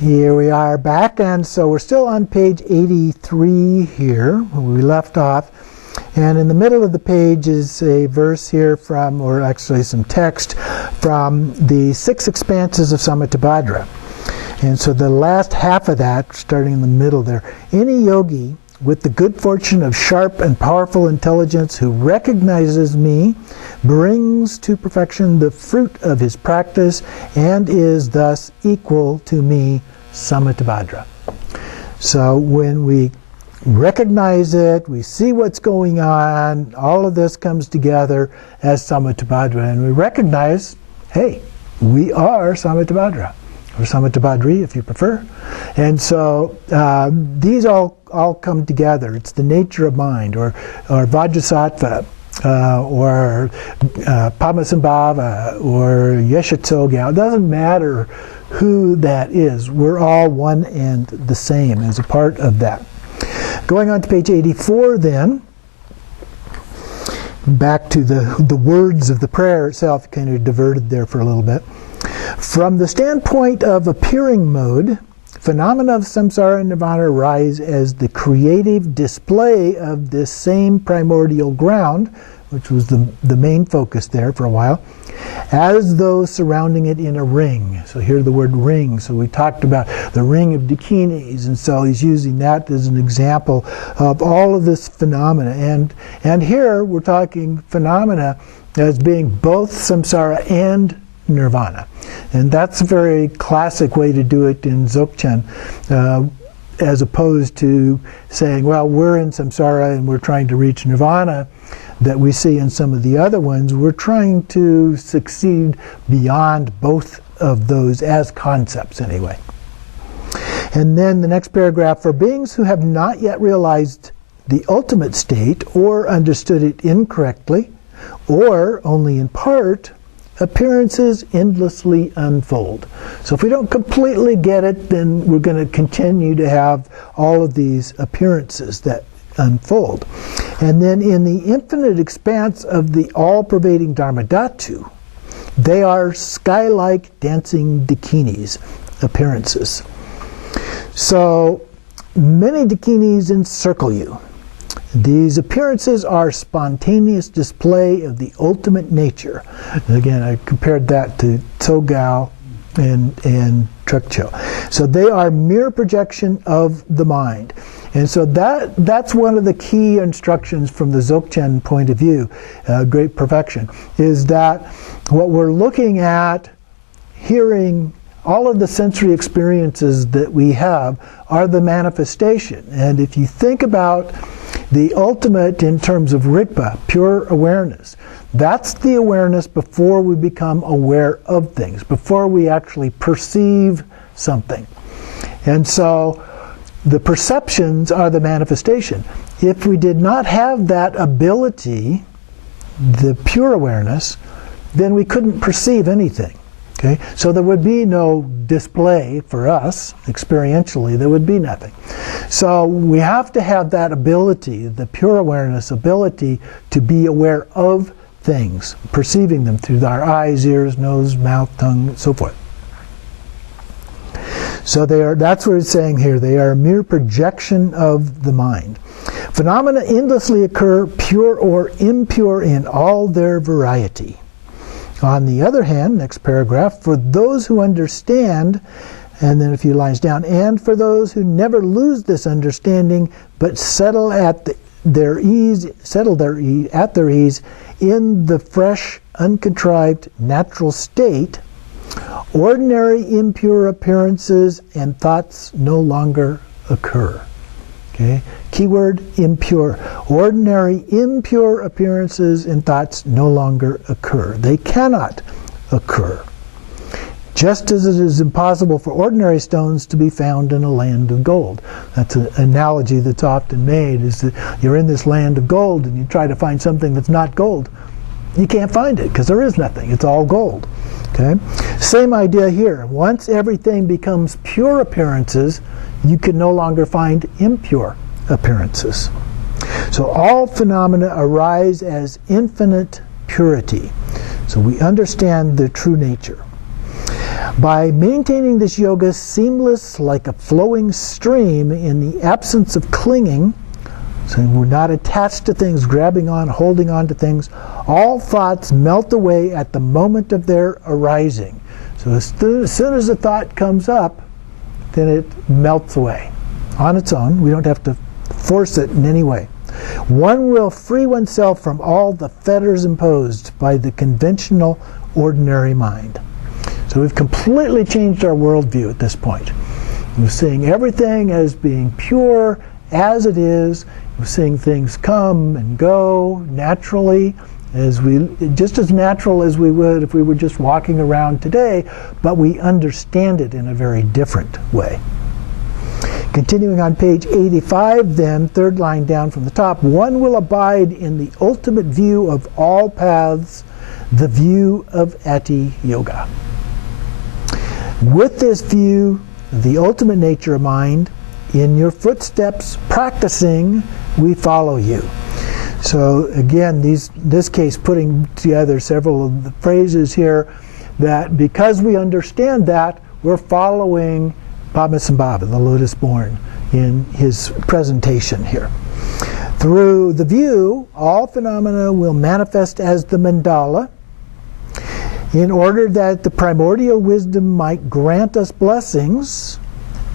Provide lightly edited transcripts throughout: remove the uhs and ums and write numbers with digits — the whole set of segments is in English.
Here we are back, and so we're still on page 83 here, where we left off. And in the middle of the page is a verse here from, or actually some text from the 6 expanses of Samattabhadra. And so the last half of that, starting in the middle there, any yogi with the good fortune of sharp and powerful intelligence who recognizes me brings to perfection the fruit of his practice and is thus equal to me, Samattabhadra. So when we recognize it, we see what's going on, all of this comes together as Samattabhadra, and we recognize, hey, we are Samattabhadra, or Samattabhadri if you prefer. And so these all come together. It's the nature of mind, or Vajrasattva, or Padmasambhava, or Yeshitsogya. It doesn't matter who that is. We're all one and the same as a part of that. Going on to page 84 then, back to the words of the prayer itself, kind of diverted there for a little bit. From the standpoint of appearing mode, phenomena of samsara and nirvana arise as the creative display of this same primordial ground, which was the main focus there for a while, as though surrounding it in a ring. So here the word ring. So we talked about the ring of dakinis, and so he's using that as an example of all of this phenomena. And here we're talking phenomena as being both samsara and nirvana. And that's a very classic way to do it in Dzogchen, as opposed to saying, well, we're in samsara and we're trying to reach nirvana, that we see in some of the other ones. We're trying to succeed beyond both of those as concepts anyway. And then the next paragraph, for beings who have not yet realized the ultimate state or understood it incorrectly, or only in part, appearances endlessly unfold. So if we don't completely get it, then we're going to continue to have all of these appearances that unfold. And then in the infinite expanse of the all-pervading Dharmadhatu, they are sky-like dancing dakinis, appearances. So many dakinis encircle you. These appearances are spontaneous display of the ultimate nature. And again, I compared that to Tsogao and Trekcho. So they are mere projection of the mind. And so that's one of the key instructions from the Dzogchen point of view, great perfection, is that what we're looking at, hearing, all of the sensory experiences that we have are the manifestation. And if you think about the ultimate in terms of Rigpa, pure awareness, that's the awareness before we become aware of things, before we actually perceive something. And so the perceptions are the manifestation. If we did not have that ability, the pure awareness, then we couldn't perceive anything. Okay? So there would be no display for us, experientially, there would be nothing. So we have to have that ability, the pure awareness ability, to be aware of things, perceiving them through our eyes, ears, nose, mouth, tongue, and so forth. So that's what it's saying here. They are a mere projection of the mind. Phenomena endlessly occur, pure or impure, in all their variety. On the other hand, next paragraph, for those who understand, and then a few lines down, and for those who never lose this understanding, but settle at their ease in the fresh, uncontrived, natural state, ordinary impure appearances and thoughts no longer occur. Okay? Keyword, impure. Ordinary impure appearances and thoughts no longer occur. They cannot occur. Just as it is impossible for ordinary stones to be found in a land of gold. That's an analogy that's often made, is that you're in this land of gold and you try to find something that's not gold. You can't find it because there is nothing. It's all gold. Okay? Same idea here. Once everything becomes pure appearances, you can no longer find impure appearances. So all phenomena arise as infinite purity. So we understand the true nature. By maintaining this yoga seamless like a flowing stream in the absence of clinging, so we're not attached to things, grabbing on, holding on to things, all thoughts melt away at the moment of their arising. So as soon as a thought comes up, then it melts away on its own. We don't have to force it in any way. One will free oneself from all the fetters imposed by the conventional, ordinary mind. So we've completely changed our worldview at this point. We're seeing everything as being pure as it is. We're seeing things come and go naturally, just as natural as we would if we were just walking around today, but we understand it in a very different way. Continuing on page 85 then, third line down from the top, one will abide in the ultimate view of all paths, the view of Ati Yoga. With this view, the ultimate nature of mind, in your footsteps practicing, we follow you. So again, this case putting together several of the phrases here that because we understand that, we're following Padmasambhava, the lotus born, in his presentation here. Through the view, all phenomena will manifest as the mandala, in order that the primordial wisdom might grant us blessings,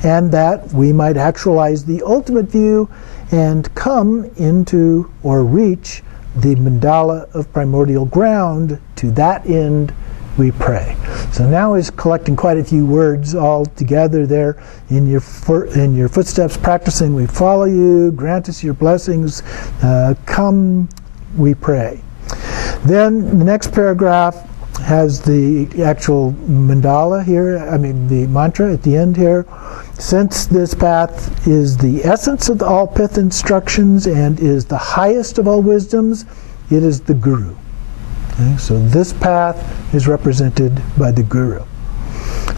and that we might actualize the ultimate view and come into or reach the mandala of primordial ground. To that end we pray. So now he's collecting quite a few words all together there. In your footsteps practicing, we follow you, grant us your blessings, come, we pray. Then the next paragraph has the actual mandala here, the mantra at the end here. Since this path is the essence of all pith instructions and is the highest of all wisdoms, it is the Guru. Okay, so this path is represented by the Guru.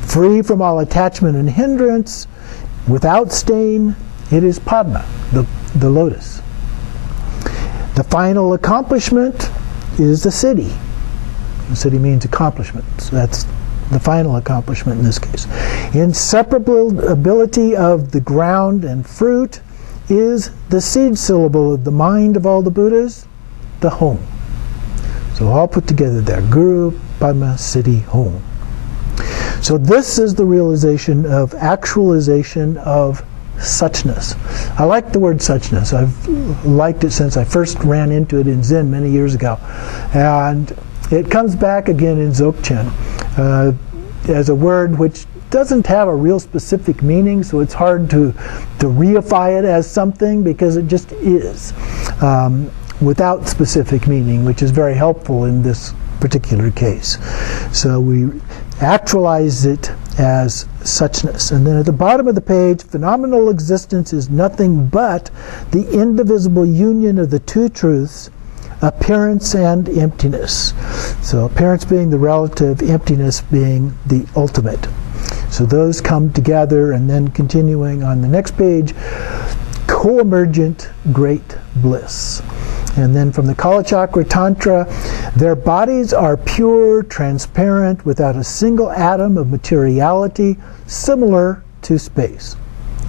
Free from all attachment and hindrance, without stain, it is Padma, the lotus. The final accomplishment is the siddhi. The siddhi means accomplishment, so that's the final accomplishment in this case. Inseparability of the ground and fruit is the seed syllable of the mind of all the Buddhas, the Home. So all put together there, Guru, Padma, Siddhi, Home. So this is the realization of actualization of suchness. I like the word suchness. I've liked it since I first ran into it in Zen many years ago. And it comes back again in Dzogchen as a word which doesn't have a real specific meaning, so it's hard to reify it as something because it just is, without specific meaning, which is very helpful in this particular case. So we actualize it as suchness. And then at the bottom of the page, phenomenal existence is nothing but the indivisible union of the two truths, appearance and emptiness. So appearance being the relative, emptiness being the ultimate. So those come together, and then continuing on the next page, co-emergent great bliss. And then from the Kalachakra Tantra, their bodies are pure, transparent, without a single atom of materiality, similar to space.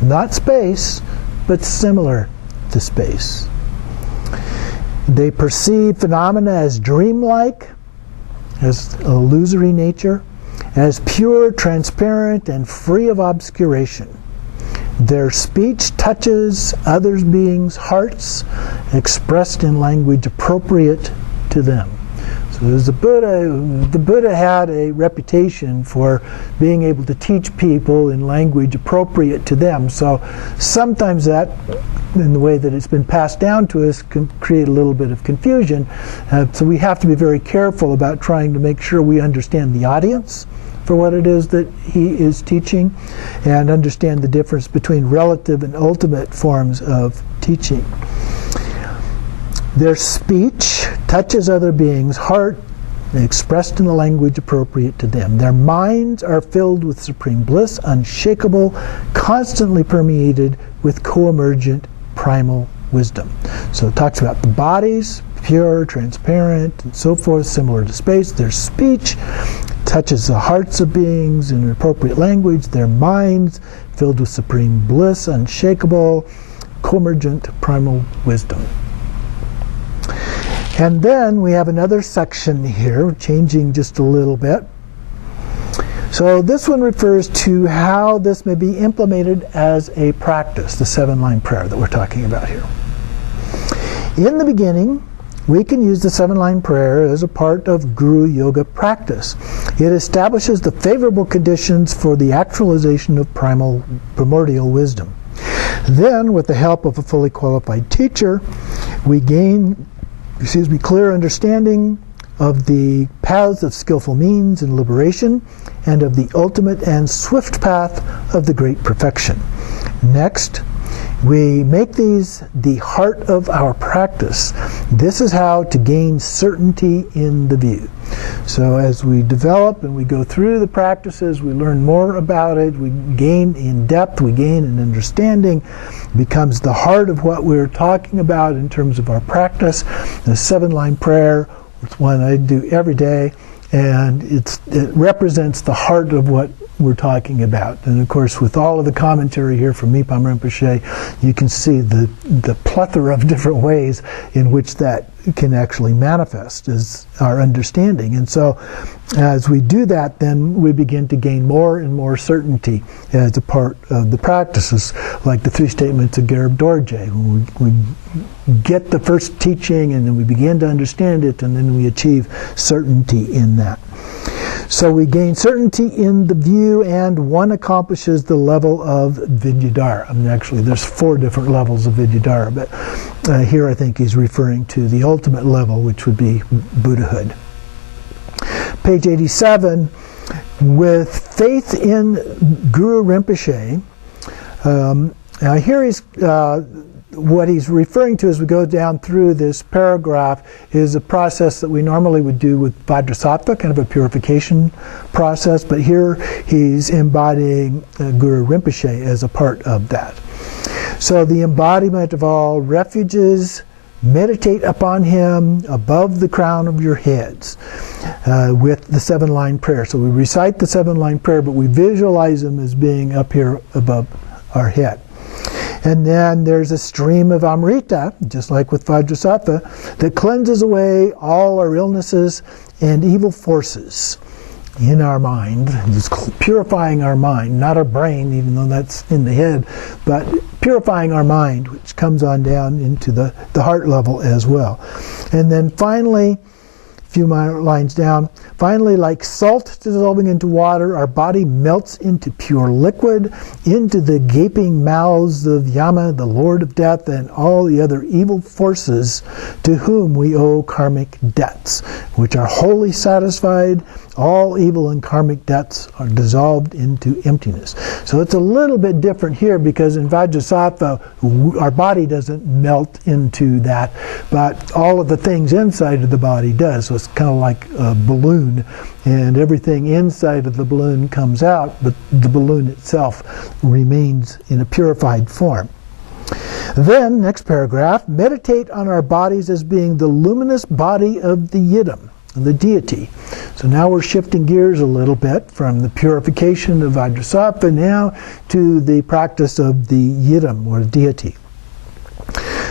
Not space, but similar to space. They perceive phenomena as dreamlike, as illusory nature, as pure, transparent, and free of obscuration. Their speech touches others' beings' hearts, expressed in language appropriate to them. So as the Buddha had a reputation for being able to teach people in language appropriate to them. So sometimes that, in the way that it's been passed down to us, can create a little bit of confusion. So we have to be very careful about trying to make sure we understand the audience for what it is that he is teaching, and understand the difference between relative and ultimate forms of teaching. Their speech touches other beings' heart, expressed in a language appropriate to them. Their minds are filled with supreme bliss, unshakable, constantly permeated with co-emergent primal wisdom. So it talks about the bodies, pure, transparent, and so forth, similar to space. Their speech touches the hearts of beings in an appropriate language, their minds filled with supreme bliss, unshakable, co-emergent primal wisdom. And then we have another section here, changing just a little bit. So this one refers to how this may be implemented as a practice, the 7-line prayer that we're talking about here. In the beginning, we can use the 7-line prayer as a part of Guru Yoga practice. It establishes the favorable conditions for the actualization of primordial wisdom. Then, with the help of a fully qualified teacher, we gain clear understanding of the paths of skillful means and liberation, and of the ultimate and swift path of the great perfection. Next, we make these the heart of our practice. This is how to gain certainty in the view. So as we develop and we go through the practices, we learn more about it, we gain in depth, we gain in understanding, it becomes the heart of what we're talking about in terms of our practice. The 7-line prayer, it's one I do every day, and it represents the heart of what we're talking about. And of course, with all of the commentary here from Mipham Rinpoche, you can see the plethora of different ways in which that can actually manifest as our understanding. And so as we do that, then we begin to gain more and more certainty as a part of the practices, like the 3 statements of Garib Dorje. When we get the first teaching and then we begin to understand it, and then we achieve certainty in that. So we gain certainty in the view, and one accomplishes the level of Vidyadhara. I mean, actually, there's 4 different levels of Vidyadhara, but here I think he's referring to the ultimate level, which would be Buddhahood. Page 87, with faith in Guru Rinpoche, now here he's what he's referring to as we go down through this paragraph is a process that we normally would do with Vajrasattva, kind of a purification process, but here he's embodying Guru Rinpoche as a part of that. So the embodiment of all refuges, meditate upon him above the crown of your heads with the 7-line prayer. So we recite the 7-line prayer, but we visualize him as being up here above our head. And then there's a stream of Amrita, just like with Vajrasattva, that cleanses away all our illnesses and evil forces in our mind. Just purifying our mind, not our brain, even though that's in the head, but purifying our mind, which comes on down into the heart level as well. And then finally, a few lines down, finally, like salt dissolving into water, our body melts into pure liquid, into the gaping mouths of Yama, the Lord of Death, and all the other evil forces to whom we owe karmic debts, which are wholly satisfied. All evil and karmic debts are dissolved into emptiness. So it's a little bit different here, because in Vajrasattva, our body doesn't melt into that, but all of the things inside of the body does. So it's kind of like a balloon, and everything inside of the balloon comes out, but the balloon itself remains in a purified form. Then, next paragraph, meditate on our bodies as being the luminous body of the Yidam, the deity. So now we're shifting gears a little bit from the purification of Vajrasattva now to the practice of the Yidam, or deity.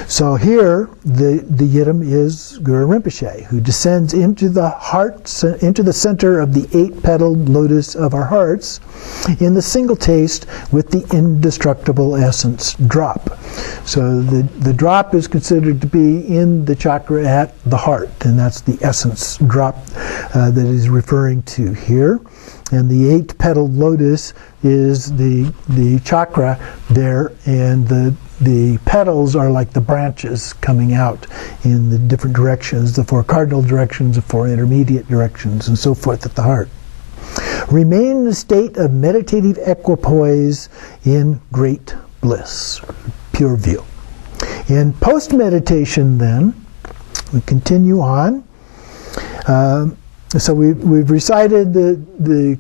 So here, the Yidam is Guru Rinpoche, who descends into the heart, into the center of the 8-petaled lotus of our hearts, in the single taste with the indestructible essence drop. So the drop is considered to be in the chakra at the heart, and that's the essence drop that he's referring to here. And the 8-petaled lotus is the chakra there, and the petals are like the branches coming out in the different directions, the 4 cardinal directions, the 4 intermediate directions, and so forth at the heart. Remain in a state of meditative equipoise in great bliss, pure view. In post-meditation then, we continue on. So we've recited the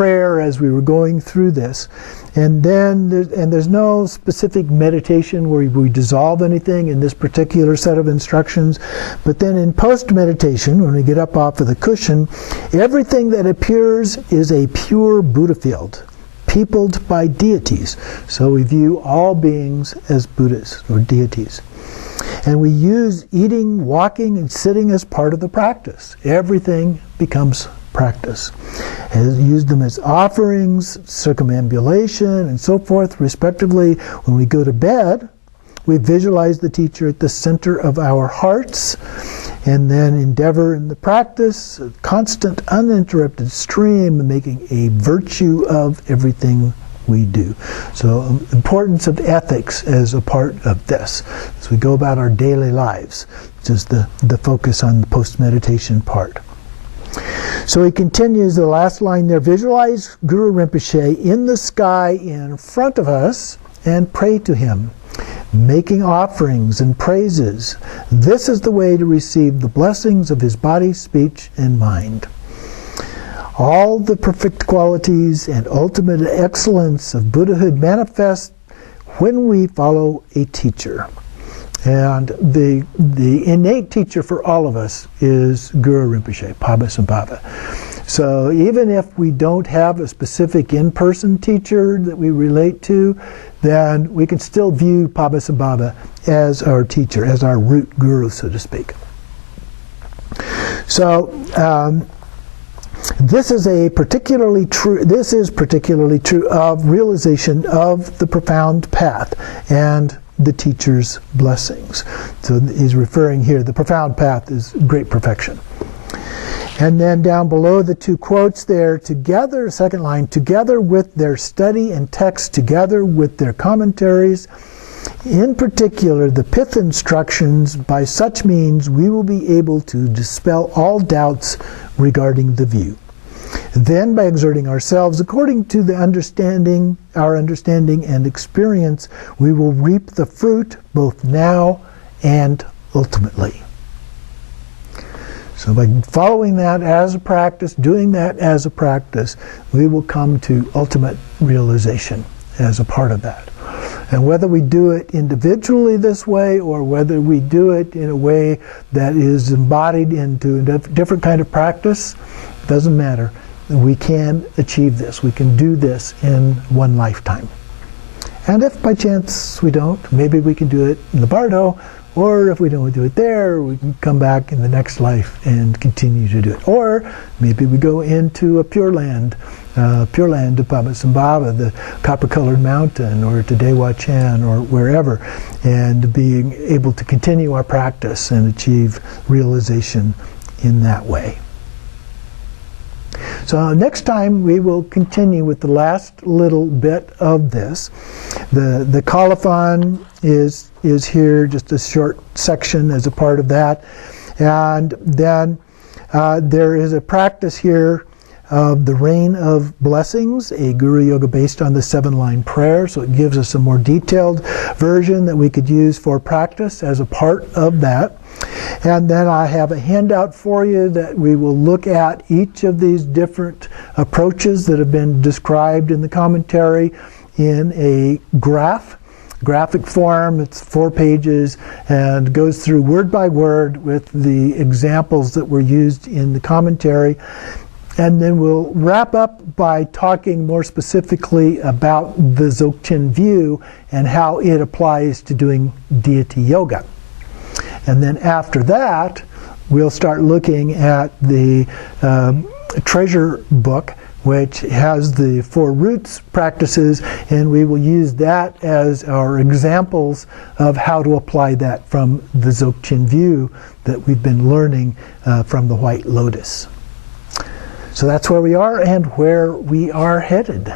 prayer as we were going through this. And then there's no specific meditation where we dissolve anything in this particular set of instructions. But then in post-meditation, when we get up off of the cushion, everything that appears is a pure Buddha field, peopled by deities. So we view all beings as Buddhas or deities. And we use eating, walking, and sitting as part of the practice. Everything becomes practice. And use them as offerings, circumambulation, and so forth, respectively. When we go to bed, we visualize the teacher at the center of our hearts, and then endeavor in the practice, a constant, uninterrupted stream, making a virtue of everything we do. So, importance of ethics as a part of this, as we go about our daily lives, which is the focus on the post-meditation part. So he continues the last line there, visualize Guru Rinpoche in the sky in front of us and pray to him, making offerings and praises. This is the way to receive the blessings of his body, speech, and mind. All the perfect qualities and ultimate excellence of Buddhahood manifest when we follow a teacher. And the innate teacher for all of us is Guru Rinpoche, Padmasambhava. So even if we don't have a specific in-person teacher that we relate to, then we can still view Padmasambhava as our teacher, as our root guru, so to speak. So this is particularly true of realization of the profound path and the teacher's blessings. So he's referring here, the profound path is great perfection. And then down below the two quotes there, together, second line, together with their study and text, together with their commentaries, in particular the pith instructions, by such means we will be able to dispel all doubts regarding the view. Then, by exerting ourselves according to our understanding and experience, we will reap the fruit both now and ultimately. So by following that as a practice, doing that as a practice, we will come to ultimate realization as a part of that. And whether we do it individually this way or whether we do it in a way that is embodied into a different kind of practice, doesn't matter. We can achieve this. We can do this in one lifetime. And if by chance we don't, maybe we can do it in the Bardo, or if we don't do it there, we can come back in the next life and continue to do it. Or maybe we go into a Pure Land of Padmasambhava, the copper-colored mountain, or to Dewa Chan, or wherever, and being able to continue our practice and achieve realization in that way. So next time we will continue with the last little bit of this. The colophon is here, just a short section as a part of that. And then there is a practice here of the Rain of Blessings, a Guru Yoga based on the 7-line prayer. So it gives us a more detailed version that we could use for practice as a part of that. And then I have a handout for you that we will look at each of these different approaches that have been described in the commentary in a graphic form. It's 4 pages and goes through word by word with the examples that were used in the commentary. And then we'll wrap up by talking more specifically about the Dzogchen view and how it applies to doing deity yoga. And then after that, we'll start looking at the treasure book, which has the 4 roots practices, and we will use that as our examples of how to apply that from the Dzogchen view that we've been learning from the White Lotus. So that's where we are and where we are headed.